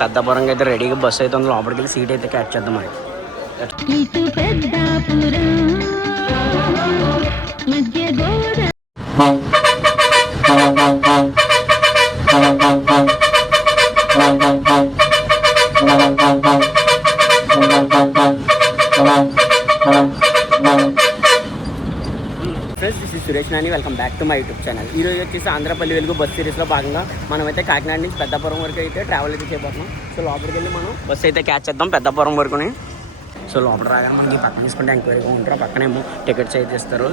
పెద్దపురంగా అయితే రెడీగా బస్సు అయితే ఉంది. లోపలికి వెళ్ళి సీట్ అయితే క్యాచ్ చేద్దాం మరి. Friends, this is Suresh Nani. Welcome back to my YouTube channel. ఈ రోజు వచ్చేసి ఆంధ్రపల్లి వెలుగు బస్ సిరీస్లో భాగంగా మనమైతే కాకినాడ నుంచి పెద్దపురం వరకు అయితే ట్రావెల్ అయితే చేయబోతున్నాం. సో లోపలికి వెళ్ళి మనం బస్సు అయితే క్యాచ్ చేద్దాం పెద్దపురం వరకుని. సో లోపల రాగానే మనకి పక్కన తీసుకుంటే ఎంక్వైరీగా ఉంటారు, పక్కనేమో టికెట్స్ అయితే ఇస్తారు.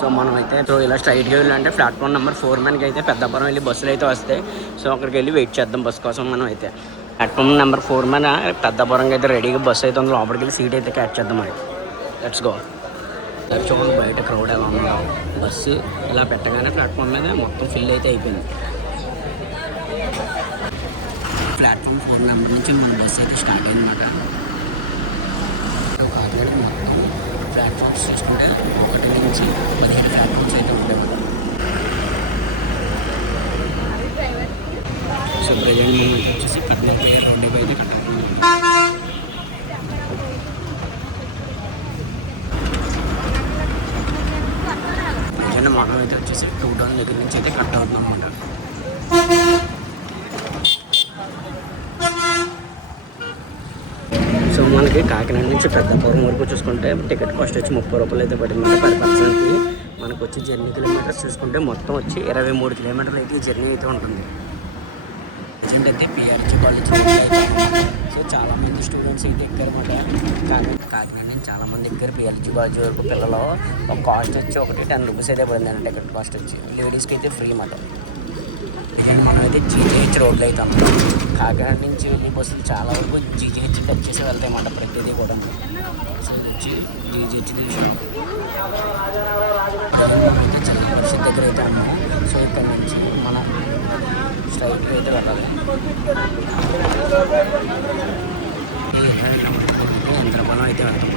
సో మనం అయితే ఇలా స్ట్రైట్గా వెళ్ళాలంటే ప్లాట్ఫామ్ నెంబర్ 4 మనకి అయితే పెద్దపురం వెళ్ళి బస్సులు అయితే వస్తాయి. సో అక్కడికి వెళ్ళి వెయిట్ చేద్దాం బస్ కోసం. మనం అయితే ప్లాట్ఫామ్ నెంబర్ 4 మన పెద్దపురంగా అయితే రెడీగా బస్సు అయితే ఉంది. లోపలికి వెళ్ళి సీట్ అయితే క్యాచ్ చేద్దాం మరి. Let's go. చూడండి బయట క్రౌడ్ ఎలా ఉందో. బస్సు ఇలా పెట్టగానే ప్లాట్ఫామ్ మీద మొత్తం ఫిల్ అయితే అయిపోయింది. ప్లాట్ఫామ్ 4 నెంబర్ నుంచి మన బస్సు అయితే స్టార్ట్ అయిందన్నమాట. కాకినాడ మొత్తం ప్లాట్ఫామ్స్ చూసుకుంటే 1 నుంచి 15 ప్లాట్ఫామ్స్ అయితే ఉంటాయి. సో ప్రజెంట్ మనం వచ్చేసి కట్నం ప్లేయర్ 2 అయితే కట్టాలి. మనం అయితే వచ్చేసి 2 టౌన్ దగ్గర నుంచి అయితే కట్ అవుతున్నాం అన్నమాట. సో మనకి కాకినాడ నుంచి పెద్దపురం వరకు చూసుకుంటే టికెట్ కాస్ట్ వచ్చి 30 రూపాయలు అయితే పడింది పర్ పర్సన్కి. మనకు వచ్చి జర్నీ కిలోమీటర్స్ చూసుకుంటే మొత్తం వచ్చి 23 కిలోమీటర్లు అయితే జర్నీ అయితే ఉంటుంది. ప్రజెంట్ అయితే పిఆర్జీ కాలేజ్. సో చాలామంది స్టూడెంట్స్ అయితే ఎక్కారన్నమాట. కాకినాడ నుంచి చాలామంది ఎక్కారు పిఆర్జీ కాలేజ్ వరకు. పిల్లలు ఒక కాస్ట్ వచ్చి ఒకటి 10 రూపీస్ అయితే పడిందండి టికెట్ కాస్ట్ వచ్చి. లేడీస్కి అయితే ఫ్రీ అన్నమాట. మనమైతే జీజేహెచ్ రోడ్లు అయితే ఉన్నాం. కాకినాడ నుంచి వెళ్ళి బస్సులు చాలా వరకు జీజేహెచ్ టచ్ చేసి వెళ్తాయన్నమాట ప్రతిదీ కూడా. సో వచ్చి జీజేహెచ్ చూసాం. చిన్న పరిస్థితి దగ్గర అయితే ఉన్నాము. సో ఇక్కడ నుంచి మనం స్ట్రైట్గా అయితే వెళ్ళాలి. ఇంద్రపాలెం అయితే వెళ్తాం.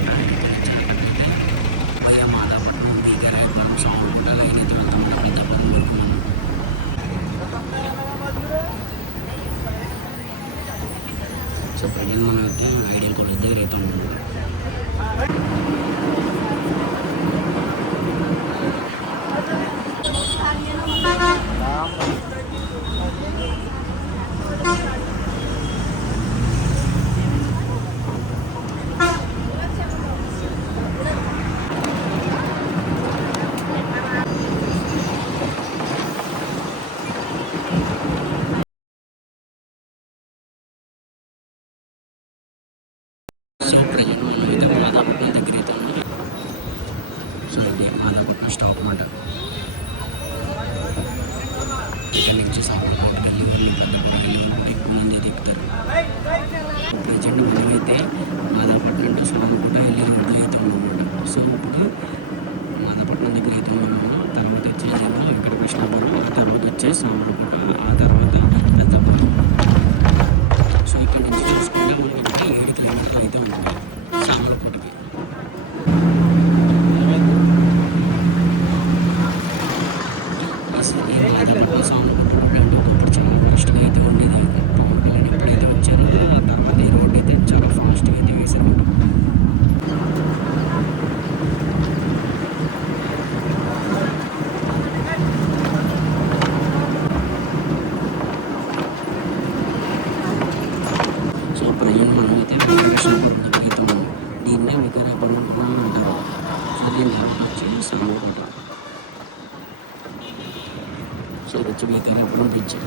అయ్యా మాదాపట్నం బీగరాయపట్నం సాగుంట లైన్ అయితే వెళ్తాం. పెద్దపల్లి వరకు మనం. సో ప్రజెంట్ మనం అయితే ఐడియల్ కాలేజ్ దగ్గర అయితే ఉంటాం. సో ప్రజెంట్ మనం అయితే మాదాపట్నం దగ్గర అయితే ఉన్నాం. సో ఇది మాదాపట్నం స్టాప్ అన్నమాట. ఇక్కడ నుంచి సాగులోకి వెళ్ళి ఎక్కువ మంది అయితే ఎక్కుతారు. ప్రజెంట్ మనమైతే మాదాపట్నం టు సాగులోకి వెళ్ళి రోడ్లు అయితే ఉన్నామన్నమాట. సో ఇప్పుడు మాదాపట్నం దగ్గర అయితే ఉన్నాము. తర్వాత వచ్చేసి ఇక్కడ కృష్ణాపురం, ఆ తర్వాత వచ్చేసి సాగులోకి, ఆ తర్వాత పెద్దపురం. సో ఇక్కడ నుంచి చూసుకుంటే మనకి 7 కిలోమీటర్లు అయితే ఉంటుంది సామలకోటకి. మాదాపట్నం సామలకోట రోడ్ అంటే ఒకప్పుడు చాలా ఫాస్ట్గా అయితే ఉండేది. పవన్ కళ్యాణ్ ఎప్పుడైతే వచ్చారో ఆ తర్వాత ఈ రోడ్ అయితే చాలా ఫాస్ట్గా అయితే వేసారు. సో ప్రజెంట్ మనం అయితే కృష్ణాపురం దగ్గర అయితే ఉన్నాం. దీన్నే వికారాపురం అంటారు. సో దీని తర్వాత వచ్చి సామలకోట. సో ఇది వచ్చి వికారాపురం బ్రిడ్జ్.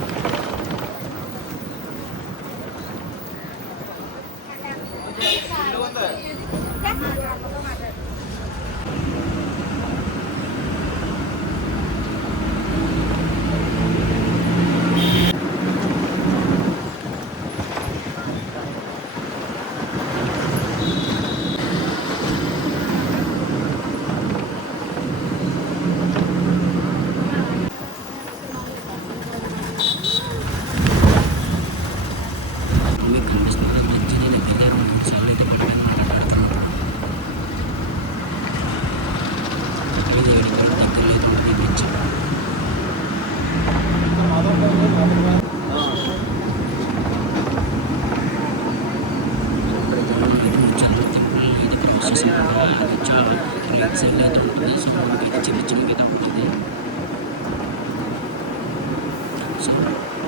సో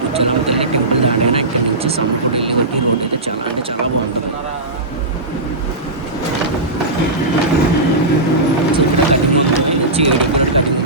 ఉజ్జలం తల్లి టెంపుల్ దాటాను. ఇక్కడి నుంచి సమ్మర్ వెళ్ళి వరకు ఈ రోడ్ అయితే చాలా అంటే చాలా బాగుంటుంది. సో ఇప్పుడు కటింగ్ నుంచి 7 కటింగ్.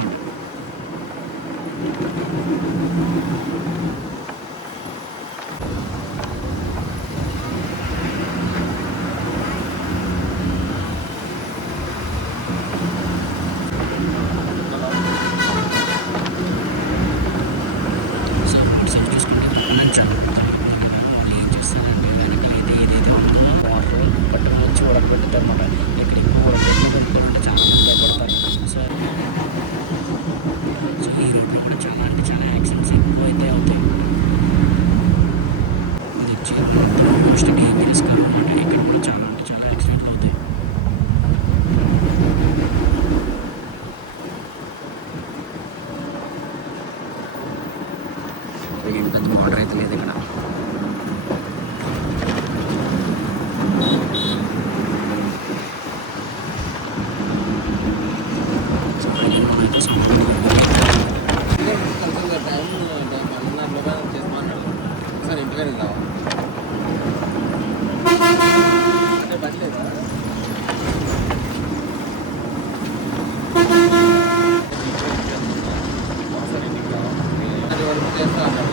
ఏం పెద్ద మోటార్ అయితే లేదు ఇక్కడ.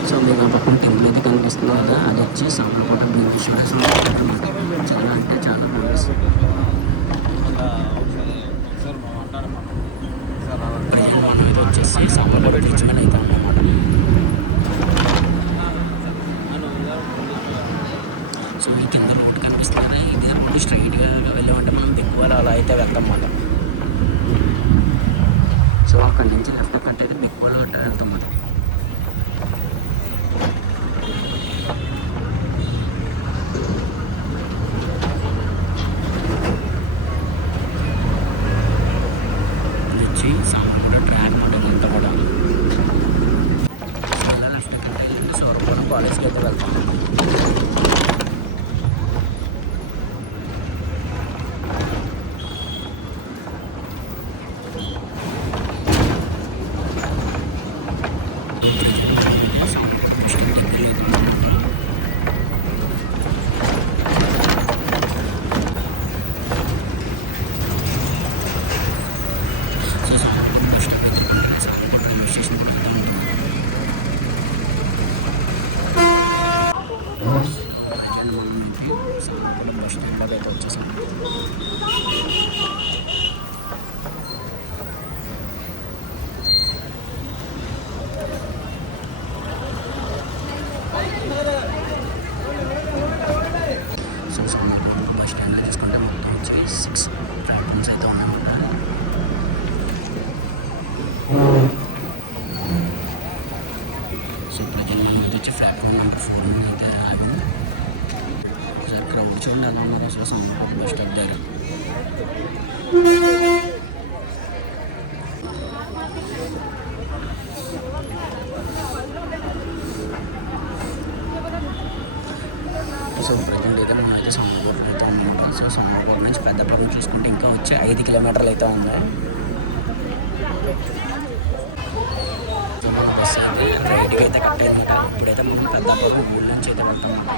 సో మీకు పక్కన టెంపుల్ అయితే కనిపిస్తుంది కదా, అది వచ్చి సామర్లకోట భీమేశ్వర స్వామి. చాలా అంటే చాలా ఫేమస్. మనం ఇది వచ్చేసి సామర్లకోట బ్రిడ్జ్ మీద అయితే అన్నమాట. సో ఈ కింద రోడ్ కనిపిస్తుంది, ఇది రోడ్డు స్ట్రైట్గా వెళ్ళామంటే మనం దిక్కువల అలా అయితే వెళ్తాం అన్నమాట. సో అక్కడి నుంచి లెఫ్ట్ కట్ అయితే దిక్కువల అట్లా వెళ్తాం అన్నమాట. సామర్లకోట ట్రాక్ మోడల్ అంతా కూడా చాలా లెఫ్ట్ కట్ వెళ్ళండి. సౌరపురం కాలేజ్కి అయితే వెళ్తాం. సామర్లకోట బస్ స్టాండ్లోకి అయితే వచ్చేసాం. సో సామర్లకోట బస్ స్టాండ్లో తీసుకుంటే మొత్తం వచ్చి 6 ప్లాట్ఫామ్స్ అయితే ఉన్నాయన్నమాట. సో ప్రజలు మనం అయితే వచ్చి ప్లాట్ఫామ్ నెంబర్ 4 మీద అయితే ఆగాము. సార్ క్రౌడ్ చూడండి ఎలా ఉన్నారు అసలు సామర్లకోట బస్ స్టాప్ దగ్గర. సో ప్రజెంట్ అయితే మనం అయితే సామర్లకోటలో అయితే ఉన్నాం. సో సామర్లకోట నుంచి పెద్దపురం చూసుకుంటే ఇంకా వచ్చి 5 కిలోమీటర్లు అయితే ఉంది. సో మన బస్సు అయితే రైట్కి అయితే కట్ అయిందన్నమాట. ఇప్పుడైతే మనం పెద్దపురం ఊళ్ళో నుంచి అయితే వెళ్తాం అన్నమాట.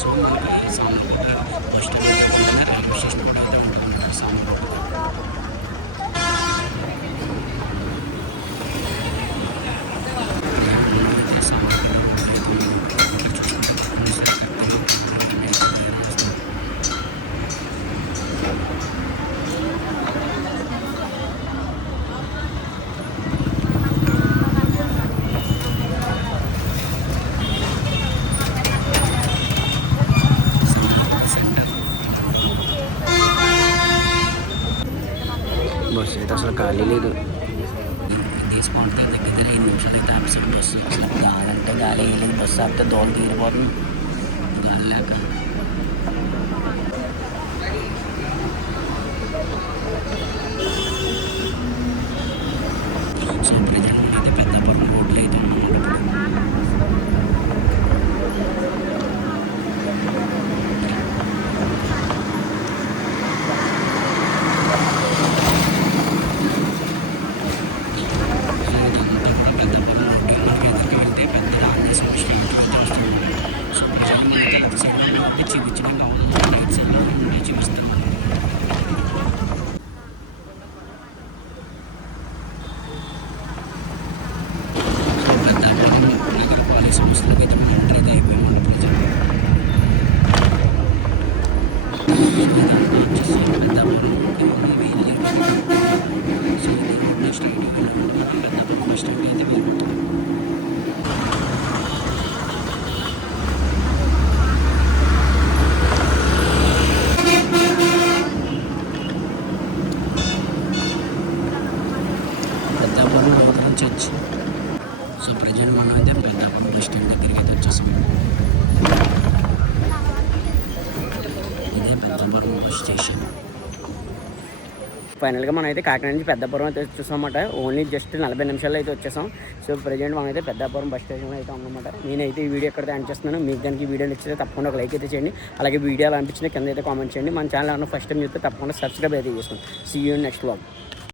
సో మనకి Samarlakota bus stand railway station కూడా అయితే ఉంటుంది సామర్లకోట. బస్సు అయితే అసలు ఖాళీ లేదు. తీసుకుంటే దగ్గర 5 నిమిషాలు అయితే ఆపేసాడు బస్సు. అసలు గాలి అంటే గాలి లేదు, బస్సు ఆపితే దోలు తీరిపోతుంది గాలి లేక. సో ప్రజెంట్ అయితే పెద్దపురం రోడ్లు అయితే ఉన్నమాట. పెద్దాపురం బస్ స్టాండ్ అయితే వెళ్ళిపోతాం. పెద్దాపురం నూతన చర్చ్. సో ప్రజెంట్ మనం అయితే పెద్దాపురం బస్ స్టాండ్ దగ్గరికి అయితే వచ్చేసాం. ఇదే పెద్దాపురం బస్ స్టేషన్. ఫైనల్గా మనం అయితే కాకినాడ నుంచి పెద్దాపురం అయితే చూసామన్నమాట. ఓన్లీ జస్ట్ 40 నిమిషాల్లో అయితే వచ్చేసాం. సో ప్రజెంట్ మనం అయితే పెద్దాపురం బస్ స్టేషన్లో అయితే ఉన్నామన్నమాట. నేనైతే ఈ వీడియో ఎక్కడైతే ఎండ్ చేస్తున్నాను. మీకు దానికి వీడియో నచ్చితే తప్పకుండా ఒక లైక్ అయితే చేయండి. అలాగే వీడియో అనిపించిన కింద అయితే కామెంట్ చేయండి. మన ఛానల్ ఏమన్నా ఫస్ట్ టైం చూస్తే తప్పకుండా సబ్స్క్రైబ్ అయితే చేసుకోండి. See you next vlog.